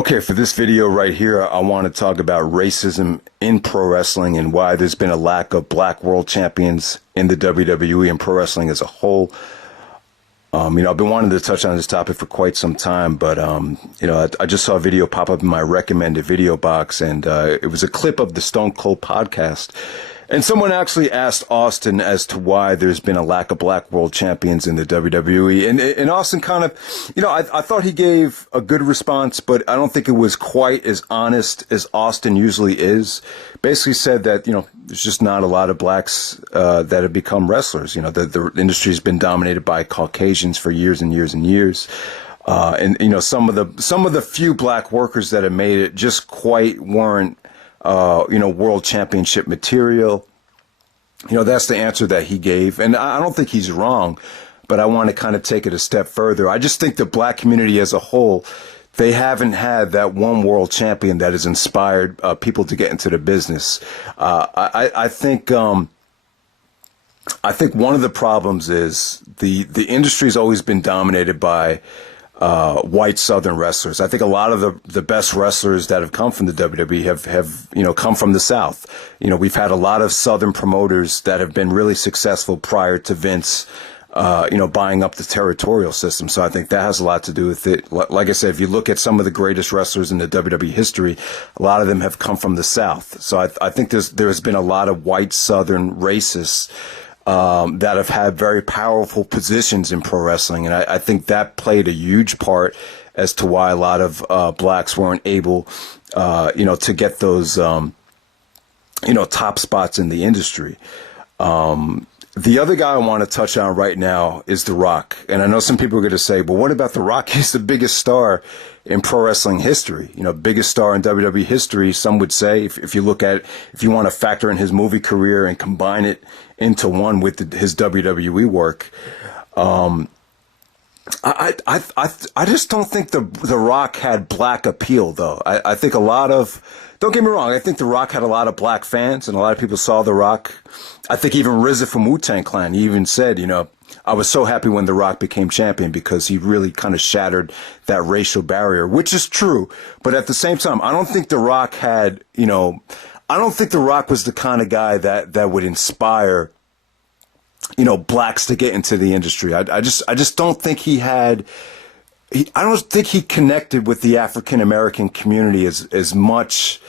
Okay, for this video right here, I want to talk about racism in pro wrestling and why there's been a lack of black world champions in the WWE and pro wrestling as a whole. I've been wanting to touch on this topic for quite some time, but, I just saw a video pop up in my recommended video box, and it was a clip of the Stone Cold podcast. And someone actually asked Austin as to why there's been a lack of black world champions in the WWE. And Austin kind of, I thought he gave a good response, but I don't think it was quite as honest as Austin usually is. Basically said that, there's just not a lot of blacks that have become wrestlers. The industry's been dominated by Caucasians for years and years and years. Some of the few black workers that have made it just quite weren't world championship material. That's the answer that he gave. And I don't think he's wrong, but I want to kind of take it a step further. I just think the black community as a whole, they haven't had that one world champion that has inspired people to get into the business. I think one of the problems is the industry's always been dominated by white Southern wrestlers. I think a lot of the best wrestlers that have come from the WWE have come from the South. We've had a lot of Southern promoters that have been really successful prior to Vince, buying up the territorial system. So I think that has a lot to do with it. Like I said, if you look at some of the greatest wrestlers in the WWE history, a lot of them have come from the South. So I think there's been a lot of white Southern racists that have had very powerful positions in pro wrestling. And I think that played a huge part as to why a lot of blacks weren't able, to get those, top spots in the industry. The other guy I want to touch on right now is The Rock. And I know some people are going to say, well, what about The Rock? He's the biggest star in pro wrestling history, biggest star in WWE history. Some would say, if you look at, if you want to factor in his movie career and combine it into one with his WWE work. I just don't think the Rock had black appeal, though. I think don't get me wrong, I think The Rock had a lot of black fans, and a lot of people saw The Rock. I think even RZA from Wu-Tang Clan, he even said, I was so happy when The Rock became champion because he really kind of shattered that racial barrier, which is true. But at the same time, I don't think The Rock had, I don't think The Rock was the kind of guy that would inspire, blacks to get into the industry. I just don't think he had, I don't think he connected with the African American community as much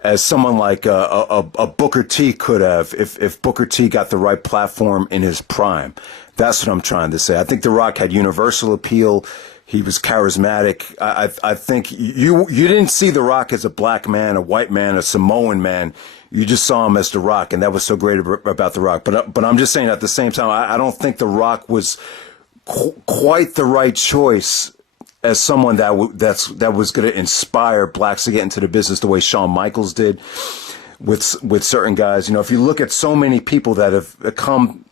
as someone like a Booker T could have if Booker T got the right platform in his prime. That's what I'm trying to say. I think The Rock had universal appeal. He was charismatic. I think you didn't see The Rock as a black man, a white man, a Samoan man. You just saw him as The Rock, and that was so great about The Rock. But I'm just saying at the same time, I don't think The Rock was quite the right choice as someone that was going to inspire blacks to get into the business the way Shawn Michaels did with certain guys. If you look at so many people that have come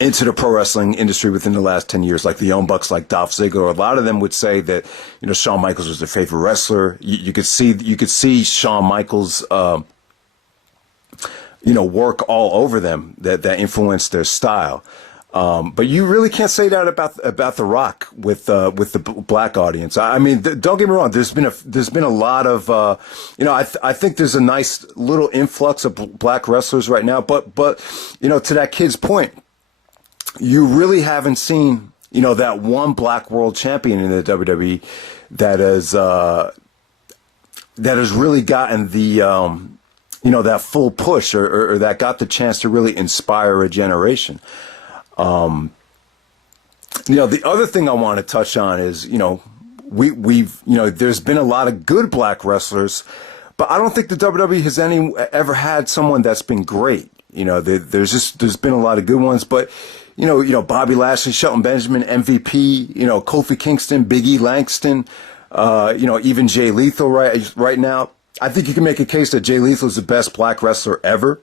into the pro wrestling industry within the last 10 years, like the Young Bucks, like Dolph Ziggler, a lot of them would say that, Shawn Michaels was their favorite wrestler. You could see Shawn Michaels, work all over them that influenced their style. But you really can't say that about The Rock with the black audience. I mean, don't get me wrong. There's been a lot of, I think there's a nice little influx of black wrestlers right now. But to that kid's point, you really haven't seen, that one black world champion in the WWE that has really gotten the, that full push or that got the chance to really inspire a generation. The other thing I want to touch on is, we've there's been a lot of good black wrestlers, but I don't think the WWE has ever had someone that's been great. There's been a lot of good ones, but Bobby Lashley, Shelton Benjamin, MVP, Kofi Kingston, Big E Langston, even Jay Lethal right now. I think you can make a case that Jay Lethal is the best black wrestler ever.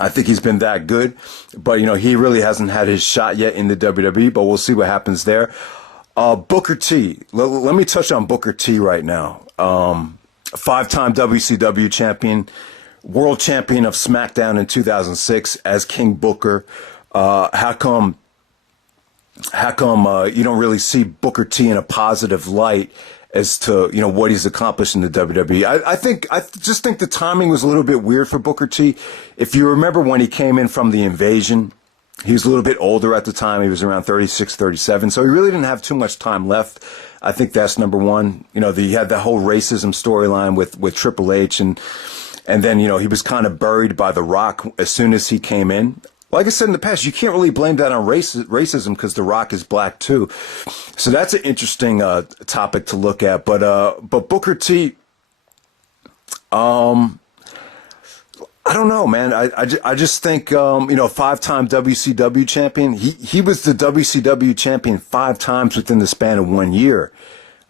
I think he's been that good, but he really hasn't had his shot yet in the WWE, but we'll see what happens there. Booker T. Let me touch on Booker T right now. 5-time WCW champion, world champion of SmackDown in 2006 as King Booker. How come how come you don't really see Booker T in a positive light as to, you know, what he's accomplished in the WWE? I just think the timing was a little bit weird for Booker T. If you remember when he came in from the Invasion, he was a little bit older at the time. He was around 36, 37. So he really didn't have too much time left. I think that's number one. You know, he had that whole racism storyline with Triple H, and then, you know, he was kind of buried by The Rock as soon as he came in. Like I said in the past, you can't really blame that on racism because The Rock is black too. So that's an interesting topic to look at. But Booker T, I don't know, man. I just think, you know, 5-time WCW champion. He was the WCW champion 5 times within the span of 1 year.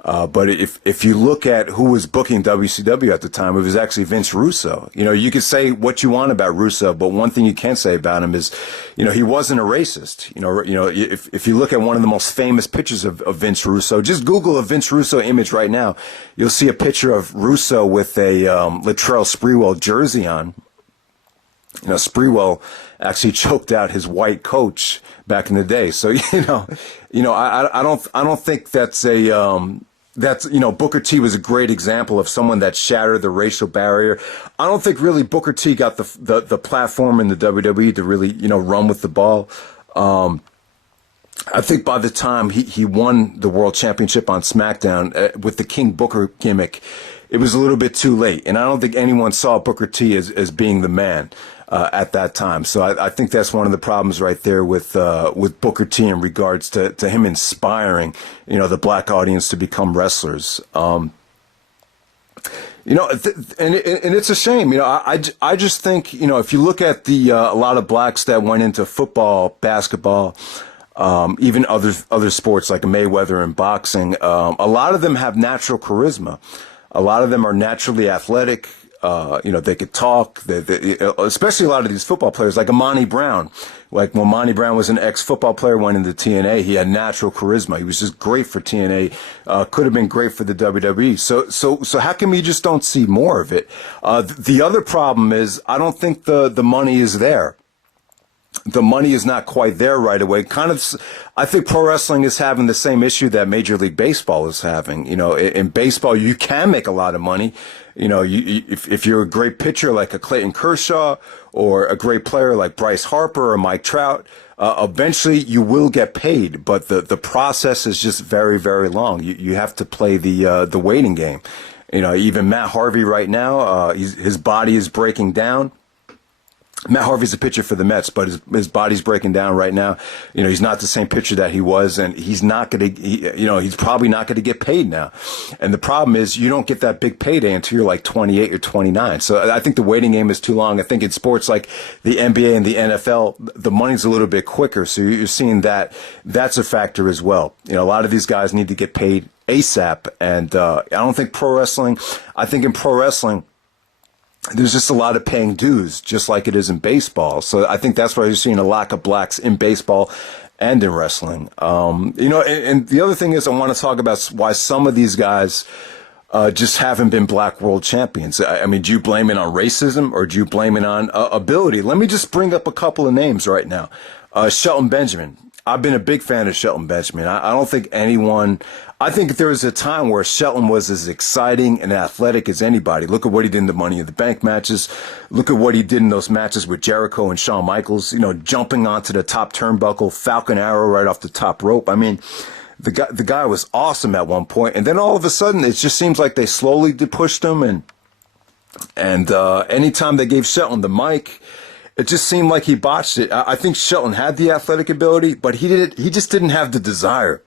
But if you look at who was booking WCW at the time, it was actually Vince Russo. You know, you could say what you want about Russo, but one thing you can't say about him is, you know, he wasn't a racist. You know, if you look at one of the most famous pictures of Vince Russo, just Google a Vince Russo image right now, you'll see a picture of Russo with a Latrell Sprewell jersey on. You know, Sprewell actually choked out his white coach back in the day. So, I don't think that's you know, Booker T was a great example of someone that shattered the racial barrier. I don't think really Booker T got the platform in the WWE to really, you know, run with the ball. I think by the time he won the world championship on SmackDown with the King Booker gimmick, it was a little bit too late. And I don't think anyone saw Booker T as being the man at that time. So I think that's one of the problems right there with Booker T in regards to him inspiring, you know, the black audience to become wrestlers. You know, and it's a shame. You know, I just think, you know, if you look at a lot of blacks that went into football, basketball, even other sports like Mayweather and boxing, a lot of them have natural charisma. A lot of them are naturally athletic. You know, they could talk, especially a lot of these football players like Amani Brown. Like when Monty Brown was an ex-football player, went into TNA, he had natural charisma. He was just great for TNA, could have been great for the WWE. So how come you just don't see more of it? The other problem is I don't think the money is there. The money is not quite there right away. I think pro wrestling is having the same issue that Major League Baseball is having. You know, in baseball, you can make a lot of money. You know, if you're a great pitcher like a Clayton Kershaw or a great player like Bryce Harper or Mike Trout, eventually you will get paid. But the process is just very, very long. You have to play the waiting game. You know, even Matt Harvey right now, his body is breaking down. Matt Harvey's a pitcher for the Mets, but his body's breaking down right now. You know, he's not the same pitcher that he was, and he's not going to, he's probably not going to get paid now. And the problem is you don't get that big payday until you're like 28 or 29. So I think the waiting game is too long. I think in sports like the NBA and the NFL, the money's a little bit quicker. So you're seeing that's a factor as well. You know, a lot of these guys need to get paid ASAP. And I don't think I think in pro wrestling, there's just a lot of paying dues, just like it is in baseball. So I think that's why you're seeing a lack of blacks in baseball and in wrestling. And the other thing is I want to talk about why some of these guys just haven't been black world champions. I mean, do you blame it on racism or do you blame it on ability? Let me just bring up a couple of names right now. Shelton Benjamin. I've been a big fan of Shelton Benjamin. I don't think I think there was a time where Shelton was as exciting and athletic as anybody. Look at what he did in the Money in the Bank matches. Look at what he did in those matches with Jericho and Shawn Michaels, jumping onto the top turnbuckle, Falcon Arrow right off the top rope. I mean, the guy was awesome at one point, and then all of a sudden it just seems like they slowly pushed him, and anytime they gave Shelton the mic, it just seemed like he botched it. I think Shelton had the athletic ability, but he just didn't have the desire.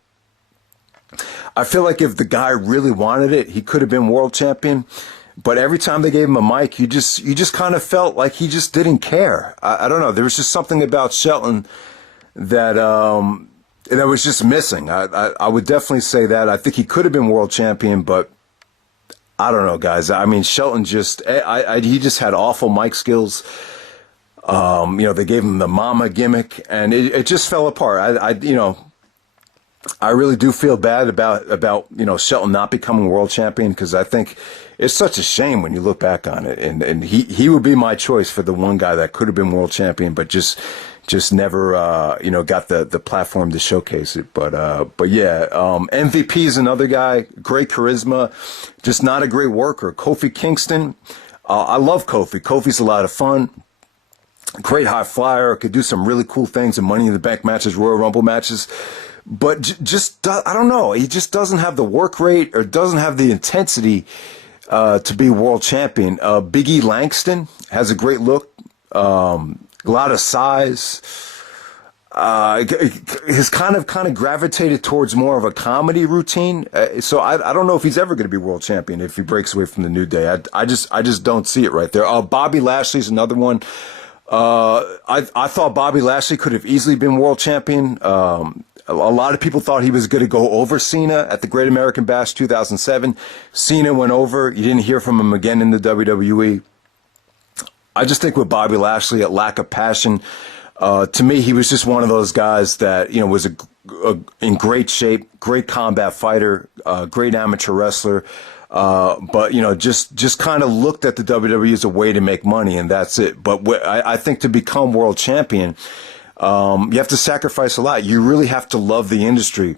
I feel like if the guy really wanted it, he could have been world champion. But every time they gave him a mic, you just kind of felt like he just didn't care. I don't know. There was just something about Shelton that was just missing. I would definitely say that. I think he could have been world champion, but I don't know, guys. I mean, Shelton he just had awful mic skills. They gave him the mama gimmick, and it just fell apart. I really do feel bad about Shelton not becoming world champion, because I think it's such a shame when you look back on it. And he would be my choice for the one guy that could have been world champion, but just just never, got the platform to showcase it. But yeah, MVP is another guy, great charisma, just not a great worker. Kofi Kingston, I love Kofi. Kofi's a lot of fun. Great high flyer, could do some really cool things in Money in the Bank matches, Royal Rumble matches. But I don't know. He just doesn't have the work rate or doesn't have the intensity to be world champion. Big E Langston has a great look, a lot of size. He's kind of gravitated towards more of a comedy routine. So I don't know if he's ever going to be world champion if he breaks away from the New Day. I just don't see it right there. Bobby Lashley's another one. I thought Bobby Lashley could have easily been world champion. A lot of people thought he was going to go over Cena at the Great American Bash 2007. Cena went over. You didn't hear from him again in the WWE. I just think with Bobby Lashley, a lack of passion. To me, he was just one of those guys that, was in great shape, great combat fighter, great amateur wrestler. But just kind of looked at the WWE as a way to make money, and that's it. But I think to become world champion, you have to sacrifice a lot. You really have to love the industry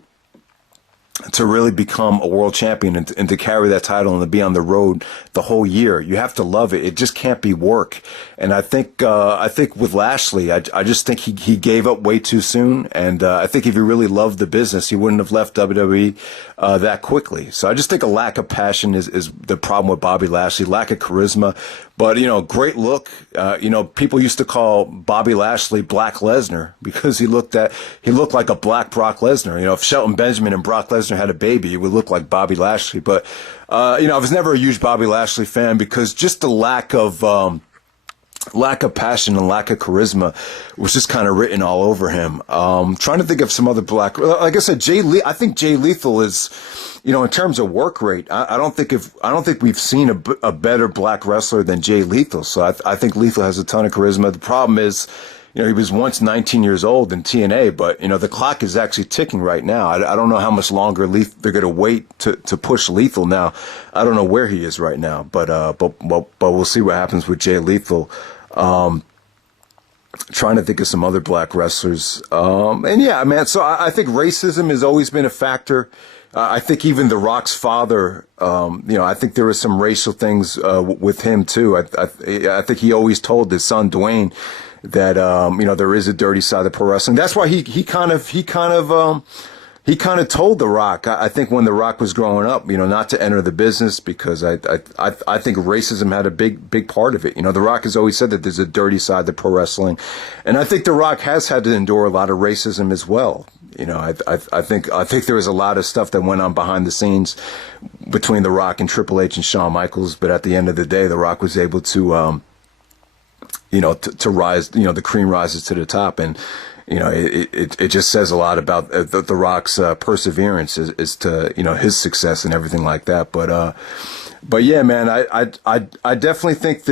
to really become a world champion and to carry that title and to be on the road the whole year. You have to love it. It just can't be work. And I think with Lashley, I just think he gave up way too soon. And I think if he really loved the business, he wouldn't have left WWE that quickly. So I just think a lack of passion is the problem with Bobby Lashley, lack of charisma. But, great look. People used to call Bobby Lashley Black Lesnar because he looked like a black Brock Lesnar. If Shelton Benjamin and Brock Lesnar had a baby, it would look like Bobby Lashley. But, I was never a huge Bobby Lashley fan because just the lack of passion and lack of charisma was just kind of written all over him. Trying to think of some other black, like I said, I think Jay Lethal is, in terms of work rate, I don't think we've seen a better black wrestler than Jay Lethal. So I think Lethal has a ton of charisma. The problem is, he was once 19 years old in TNA, but, the clock is actually ticking right now. I don't know how much longer they're going to wait to push Lethal now. I don't know where he is right now, but we'll see what happens with Jay Lethal. Trying to think of some other black wrestlers. And yeah, man, so I think racism has always been a factor. I think even The Rock's father, I think there were some racial things with him too. I think he always told his son Dwayne that there is a dirty side of pro wrestling. That's why he kind of told The Rock. I think when The Rock was growing up, not to enter the business because I think racism had a big part of it. The Rock has always said that there's a dirty side to pro wrestling, and I think The Rock has had to endure a lot of racism as well. I think there was a lot of stuff that went on behind the scenes between The Rock and Triple H and Shawn Michaels, but at the end of the day, The Rock was able to, to rise. The cream rises to the top, and it just says a lot about the Rock's perseverance as to his success and everything like that. But yeah, man, I definitely think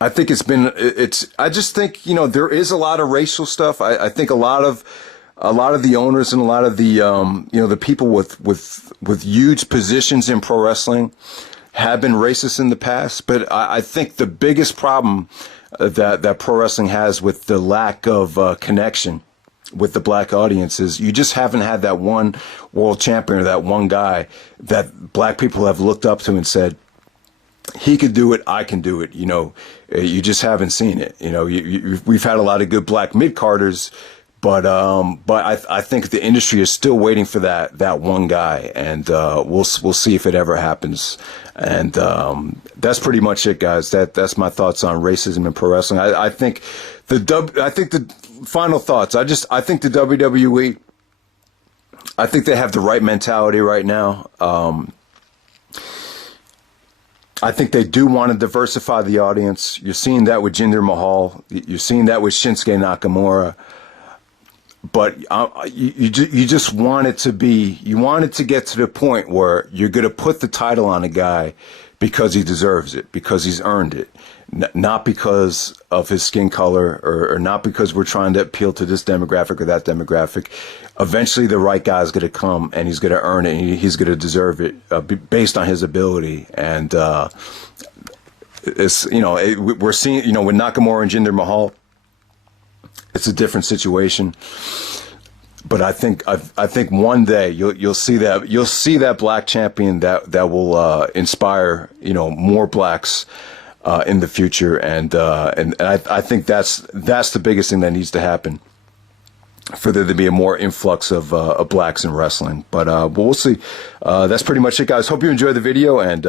I think I just think, there is a lot of racial stuff. I think a lot of the owners and a lot of the, the people with huge positions in pro wrestling have been racist in the past. But I think the biggest problem that pro wrestling has with the lack of connection with the black audience is you just haven't had that one world champion or that one guy that black people have looked up to and said, he could do it, I can do it. You just haven't seen it. We've had a lot of good black mid-carders, but I think the industry is still waiting for that one guy, and we'll see if it ever happens. And that's pretty much it, guys. That's my thoughts on racism in pro wrestling. I think the final thoughts. I think the WWE. I think they have the right mentality right now. I think they do want to diversify the audience. You're seeing that with Jinder Mahal. You're seeing that with Shinsuke Nakamura. But you just want it to be, you want it to get to the point where you're going to put the title on a guy because he deserves it, because he's earned it, not because of his skin color or not because we're trying to appeal to this demographic or that demographic. Eventually the right guy is going to come and he's going to earn it and he's going to deserve it based on his ability. And It's, we're seeing, with Nakamura and Jinder Mahal, it's a different situation. But I think one day you'll see that black champion that will inspire more blacks in the future, and I think that's the biggest thing that needs to happen for there to be a more influx of blacks in wrestling. But we'll see. That's pretty much it, guys. Hope you enjoyed the video, and